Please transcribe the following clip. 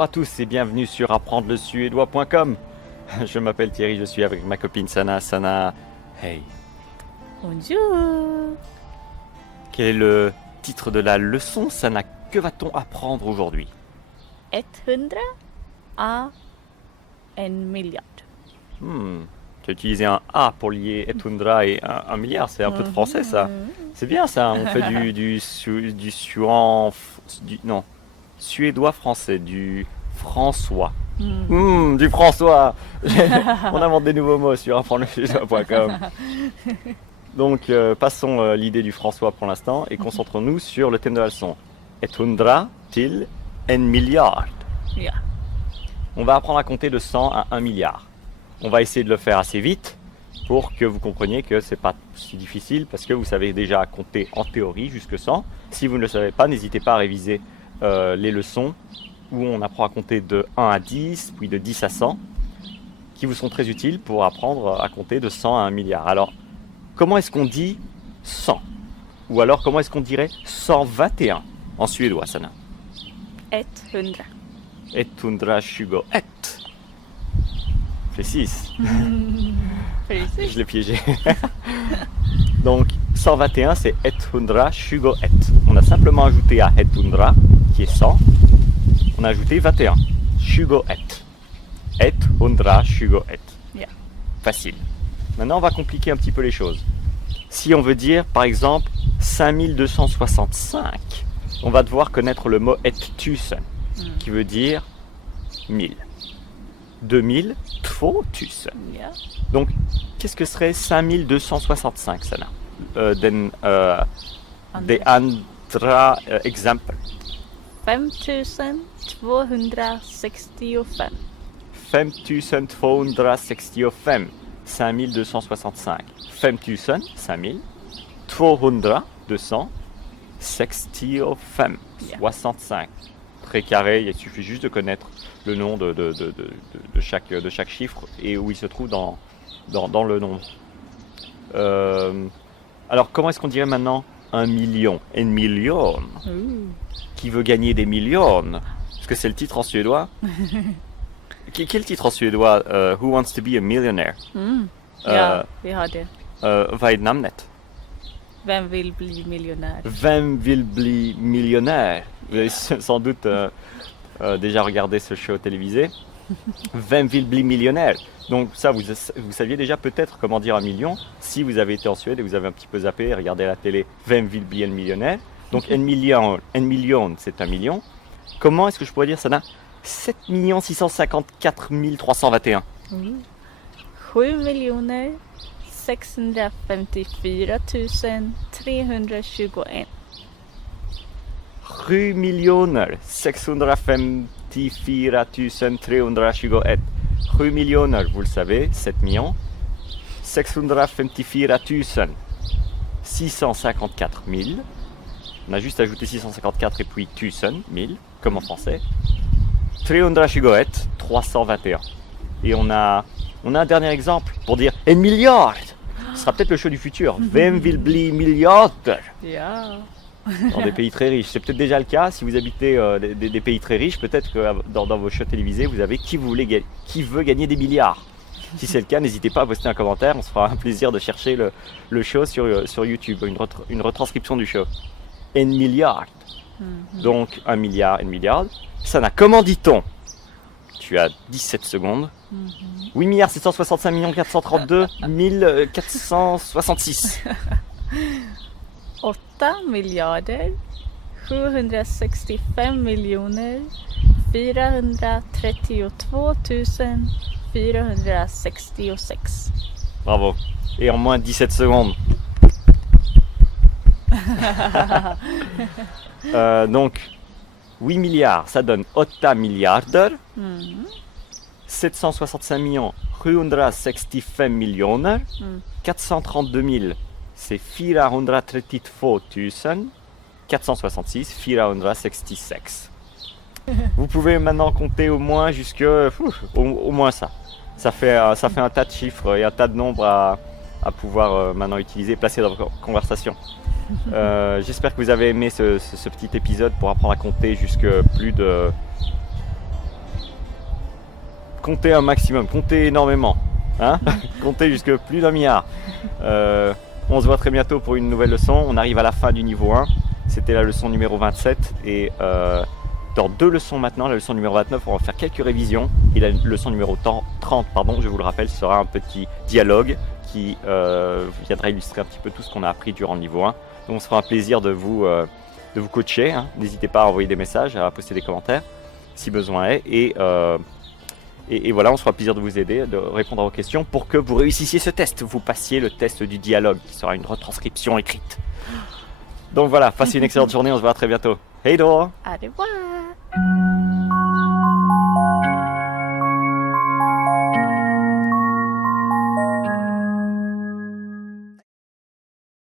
Bonjour à tous et bienvenue sur apprendre-le-suédois.com. Je m'appelle Thierry, je suis avec ma copine Sana. Sana, hey. Bonjour. Quel est le titre de la leçon, Sana? Que va-t-on apprendre aujourd'hui? 100 à 1 milliard. Tu as utilisé un A pour lier 100 et 1 milliard, c'est un peu de français ça. C'est bien ça, on fait suédois français, du François. Du François. On invente des nouveaux mots sur apprendre-le-suédois.com. Donc passons l'idée du François pour l'instant et concentrons-nous sur le thème de la leçon. 100 till 1 milliard. Ja. On va apprendre à compter de 100 à 1 milliard. On va essayer de le faire assez vite pour que vous compreniez que c'est pas si difficile parce que vous savez déjà compter en théorie jusque 100. Si vous ne le savez pas, n'hésitez pas à réviser les leçons où on apprend à compter de 1 à 10, puis de 10 à 100, qui vous sont très utiles pour apprendre à compter de 100 à 1 milliard. Alors, comment est-ce qu'on dit 100? Ou alors, comment est-ce qu'on dirait 121 en suédois, Sana? 100. 121. Précis. Je l'ai piégé. Donc, 121, c'est 121. On a simplement ajouté à 100, qui est 100, on a ajouté 21. 21. 121. Yeah. Facile. Maintenant, on va compliquer un petit peu les choses. Si on veut dire, par exemple, 5265, on va devoir connaître le mot 1000, qui veut dire 1000. 2000, 2000. Ja. Donc, qu'est-ce que serait 5265, Sana? Des andra exempel. 5265. 5265. 5265. 5000, 5000. 200, 200. 65. 65. Très carré, il suffit juste de connaître le nom de chaque chiffre et où il se trouve dans le nombre. Alors, comment est-ce qu'on dirait maintenant 1 million? 1 million. Qui veut gagner des millions? Parce que c'est le titre en suédois. Quel titre en suédois? Who wants to be a millionaire? Ja, vi har det. Vad är namnet? Vem vill bli miljonär? Vem vill bli millionnaire? Vous avez sans doute déjà regardé ce show télévisé. Vem vill bli millionnaire? Donc ça, vous saviez déjà peut-être comment dire 1 million si vous avez été en Suède et vous avez un petit peu zappé et regardé la télé. Vem vill bli en millionnaire? Donc 1 million, c'est 1 million. Comment est-ce que je pourrais dire ça? 7 654 321. 7 654 321. 7 654 321. 7 miljoner, vous le savez, 7 millions. 654 654 000. On a juste ajouté 654 et puis 1000, comme en français. 321, 321. Et on a un dernier exemple pour dire 1 milliard. Ce sera peut-être le show du futur. Vem vill bli miljarder? Ja. Dans des pays très riches. C'est peut-être déjà le cas. Si vous habitez des pays très riches, peut-être que dans vos shows télévisés, vous avez qui veut gagner des milliards. Si c'est le cas, n'hésitez pas à poster un commentaire. On se fera un plaisir de chercher le show sur YouTube, une retranscription du show. 1 milliard. Donc 1 milliard, 1 milliard. Ça n'a, comment dit-on? Tu as 17 secondes. 8 milliards 765 432 466. 8 miljarder 765 miljoner 432 466. Bravo. Et en moins de 17 secondes. Donc 8 milliards, ça donne 8 miljarder. 765 765 miljoner. 432 000, c'est 432 466, 466. Vous pouvez maintenant compter au moins jusque au moins ça. Ça fait un tas de chiffres et un tas de nombres à pouvoir maintenant utiliser, placer dans votre conversation. J'espère que vous avez aimé ce petit épisode pour apprendre à compter jusque plus de comptez un maximum, comptez énormément. Hein comptez jusque plus d'1 milliard. On se voit très bientôt pour une nouvelle leçon. On arrive à la fin du niveau 1. C'était la leçon numéro 27. Et dans 2 leçons maintenant, la leçon numéro 29, on va faire quelques révisions. Et la leçon numéro 30, je vous le rappelle, sera un petit dialogue qui viendra illustrer un petit peu tout ce qu'on a appris durant le niveau 1. Donc on se fera un plaisir de vous coacher. Hein. N'hésitez pas à envoyer des messages, à poster des commentaires si besoin est. Et voilà, on se fera plaisir de vous aider, de répondre à vos questions pour que vous réussissiez ce test. Vous passiez le test du dialogue qui sera une retranscription écrite. Donc voilà, passez une excellente journée, on se voit très bientôt. Hej då! Au revoir!